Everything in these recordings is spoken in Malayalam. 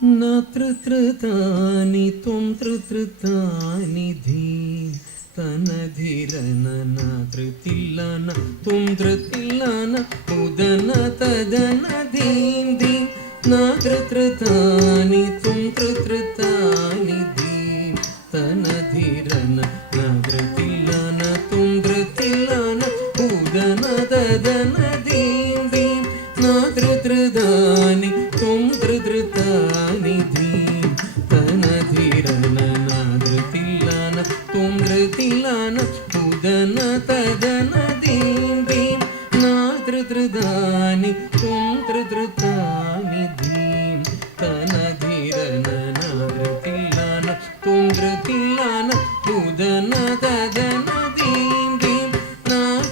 തൃതൃതാനി ത്വം തൃതൃതാനി ധീം തനധിരന തൃതില്ലന ത്വം തൃതില്ലന ഉദന തദന ധീം ധീം തൃതൃതാനി ത്വം തൃതൃതാനി ധീം തനധിരന തൃതില്ലന ത്വം തൃതില്ലന ഉദന തദന ധീം ധീം തൃതൃതാനി ത്വം തൃതൃതാനി ധീം തനധിരന തൃതില്ലന ത്വം തൃതില്ലന ഉദന തദന ധീം ധീം തൃതൃതാനി ത്വം തൃതൃതാനി ധീം തനധിരന തൃതില്ലന ത്വം തൃതില്ലന ഉദന തദന ധീം ധീം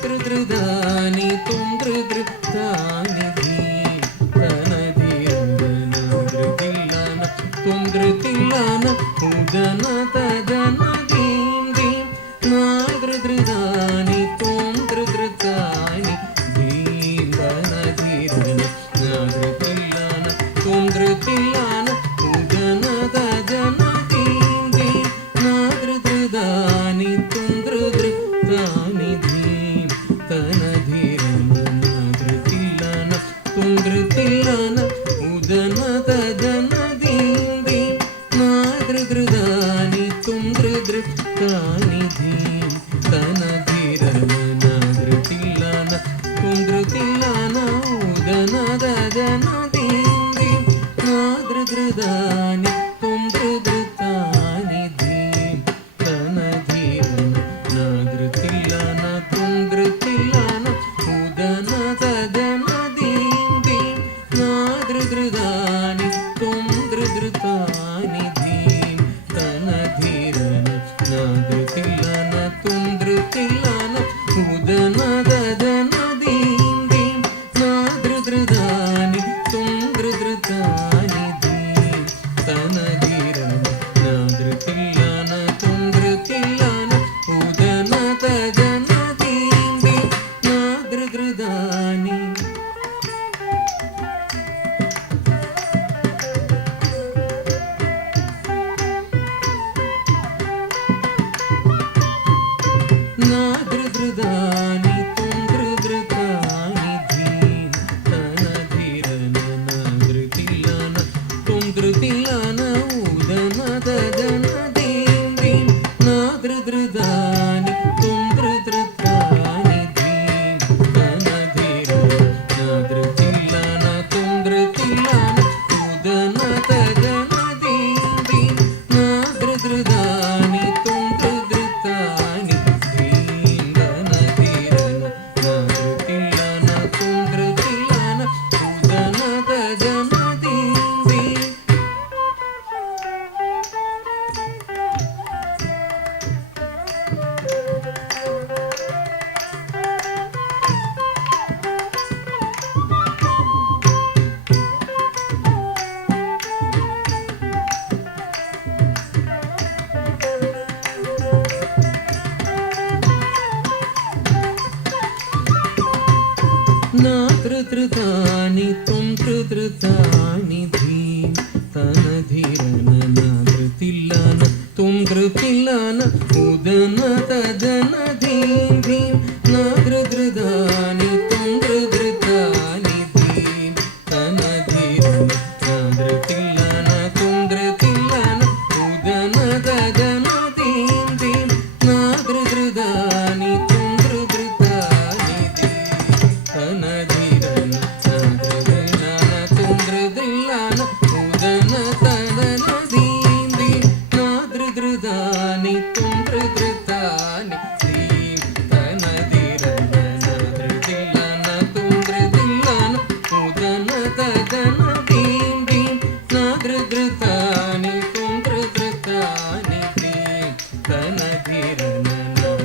തൃതൃതാനി ത്വം തൃതൃതാനി ധീം തനധിരന തൃതില്ലന ത്വം തൃതില്ലന ഉദന തദന ധീം ധീം തൃതൃതാനി ത്വം തൃതൃതാനി ധീം തനധിരന തൃതില്ലന ത്വം തൃതില്ലന ഉദന തദന ധീം ധീം തൃതൃതാനി ത്വം തൃതൃതാനി ധീം തനധിരന തൃതില്ലന ത്വം തൃതില്ലന ഉദന തദന ധീം ധീം തൃതൃതാനി ത്വം തൃതൃതാനി ധീം തനധിരന തൃതില്ലന ത്വം തൃതില്ലന ഉദന തദന ധീം ധീം തൃതൃതാനി ത്വം തൃതൃതാനി ധീം തനധിരന തൃതില്ലന ത്വം തൃതില്ലന ഉദന തദന ധീം ധീം തൃതൃതാനി ത്വം തൃതൃതാനി ധീം തനധിരന തൃതില്ലന ത്വം തൃതില്ലന ഉദന തദന ധീം ധീം തൃതൃതാനി ത്വം തൃതൃതാനി ധീം തനധിരന തൃതില്ലന ത്വം തൃതില്ലന ഉദന തദന ധീം ധീം തൃതൃതാനി തൃതൃതാനി ത്വം തൃതൃതാനി ധീം തനധിരന തൃതില്ലന ത്വം തൃതില്ലന ഉദന തദന ധീം ധീം തൃതൃതാനി ത്വം തൃതൃതാനി ധീം തനധിരന തൃതില്ലന ത്വം തൃതില്ലന ഉദന തദന ധീം ധീം തൃതൃതാനി ത്വം തൃതൃതാനി ധീം തനധിരന തൃതില്ലന ത്വം തൃതില്ലന ഉദന തദന ധീം ധീം തൃതൃതാനി ത്വം തൃതൃതാനി ധീം തനധിരന തൃതില്ലന ത്വം തൃതില്ലന ഉദന തദന ധീം ധീം തൃതൃതാനി ത്വം തൃതൃതാനി ധീം തനധിരന തൃതില്ലന ത്വം തൃതില്ലന ഉദന തദന ധീം ധീം തൃതൃതാനി ത്വം തൃതൃതാനി ധീം തനധിരന തൃതില്ലന ത്വം തൃതില്ലന ഉദന തദന ധീം ധീം തൃതൃതാനി ത്വം തൃതൃതാനി ധീം തനധിരന തൃതില്ലന ത്വം തൃതില്ലന ഉദന തദന ധീം ധീം തൃതൃതാനി ത്വം തൃതൃതാനി ധീം തനധിരന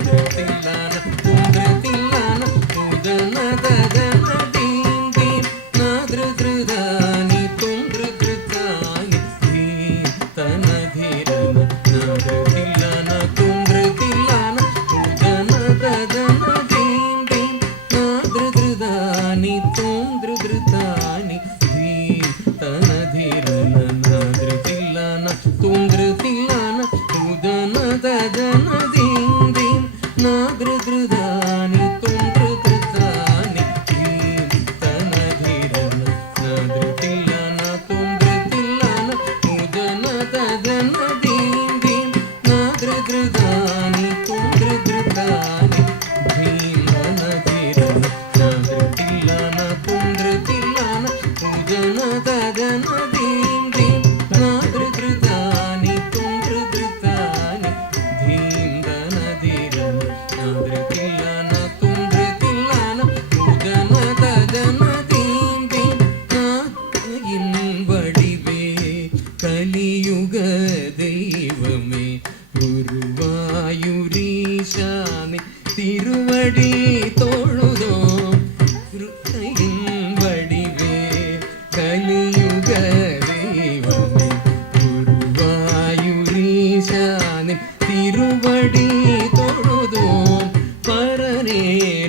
തൃതില്ലന ത്വം തൃതില്ലന ഉദന തദന ധീം ധീം തൃതൃതാനി ത്വം തൃതൃതാനി ധീം തനധിരന തൃതില്ലന ത്വം തൃതില്ലന ഉദന തദന ധീം ധീം തൃതൃതാനി ത്വം തൃതൃതാനി ധീം തനധിരന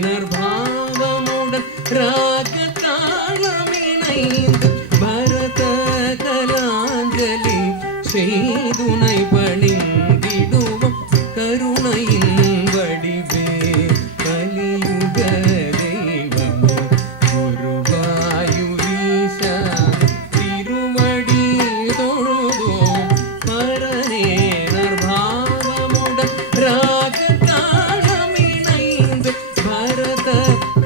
நர்பாவமுடன் ராகத்தாளமிணைந்து பரத கலாஞ்சலி செய்துனை பணிந்திடுவோம் கருணையின் வடிவே கலியுக தெய்வமே குருவாயூரீசா திருவடி தொழுதோம் பரனே நர்பாவமுடன் ராகத்தாளமிணைந்து பரத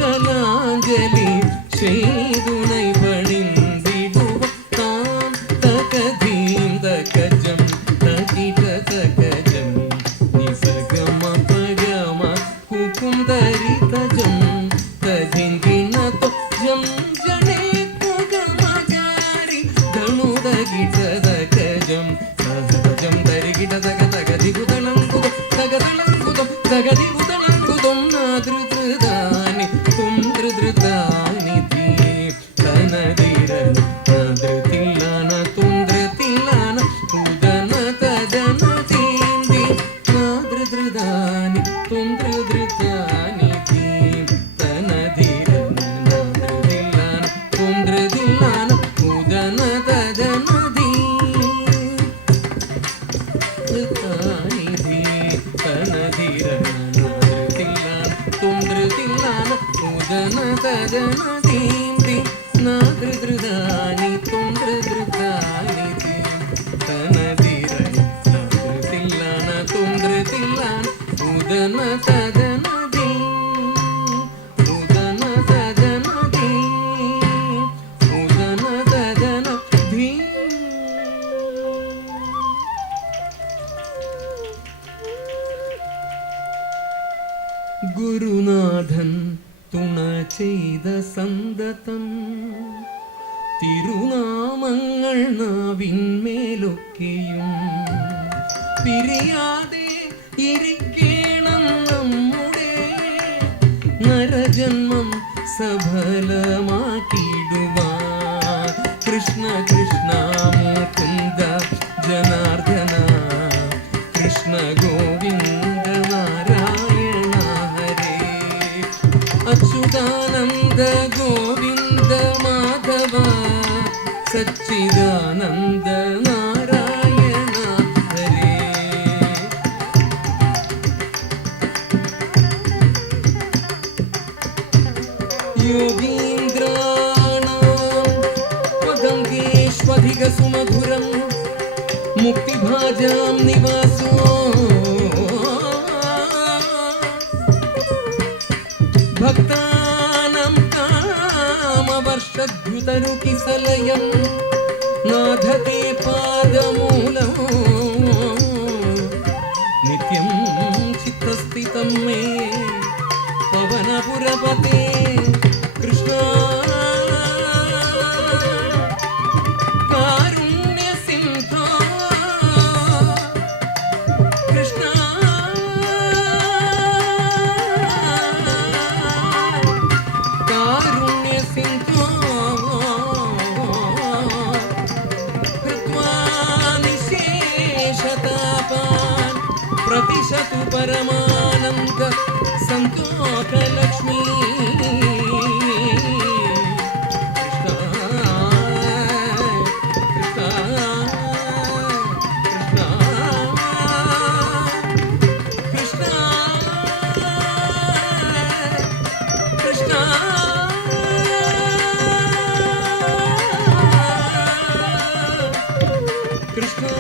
கலாஞ்சலி செய்துனை பணிந்திடுவோம் தாம் தகதீம் தகஜம் தகிட தகஜம் நிசகம பகம குக்கும் தரிதஜம் தஜிங்கினதோ ஜம் ஜனே குகமகாரி ധനുദകിട തകജം തകജം തരികിട തക തകതി കുതളങ്കുതം തകതളങ്കുതം തകതി കുതളങ്കുതം നാദൃതൃതാനി തും ധൃതൃതാനി ധീ തനതിരന നാദൃതില്ലാന തും ധൃതില്ലാന ഉദന തദന തീന്തി നാദൃതൃതാനി തും ധൃതൃതാനി ധീ തനതിരന നാദൃതില്ലാന തും ധൃതില്ലാന ഉദന തദന ധീ ധൃതാനി ധീ തനതിരന നാദൃതില്ലാന തും ധൃതില്ലാന ഉദന തദന തീന്തി നാദൃതൃതാനി തും ധൃതൃതാനി ധീ തനതിരന നാദൃതില്ലാന തും ധൃതില്ലാന ഉദന തദന ധീ ഉദന തദന ധീ ഉദന തദന ധീ. ഗുരുനാഥൻ തുണ ചെയ്ത സന്തതം തിരുനാമങ്ങൾ നാവിന്മേലൊക്കെയും പിരിയാതെ ഇരിക്കണം നമ്മുടെ നരജന്മം സഫലമാക്കിടുവാൻ. കൃഷ്ണ കൃഷ്ണ മുകുന്ദ ജനാർദ്ദന കൃഷ്ണ ഗോവിന്ദ നാരായണ ഹരേ അച്യുതാനന്ദ ഗോവിന്ദ മാധവ സച്ചിദാനന്ദ നാരായണ ഹരേ. യോഗീന്ദ്രാണാം പദംഗേഷ്വധിക സുമധുരം മുക്തിഭാജാം നിവാസോ ഭക്താനാം കാമവർഷദ്യുതരുകിസലയം നാഥത്തെ പാദമൂലം നിത്യം ചിത്തസ്ഥിതം മേ പവനപുരപതേ കൃഷ്ണ കാരുണ്യസിന്ധോ കൃഷ്ണ കാരുണ്യസിന്ധോ കൃത്വാ നിശേഷതാപാൻ പ്രതിശതു പരമാനന്ദ സന്തോഷലക്ഷ്മീ. Krishna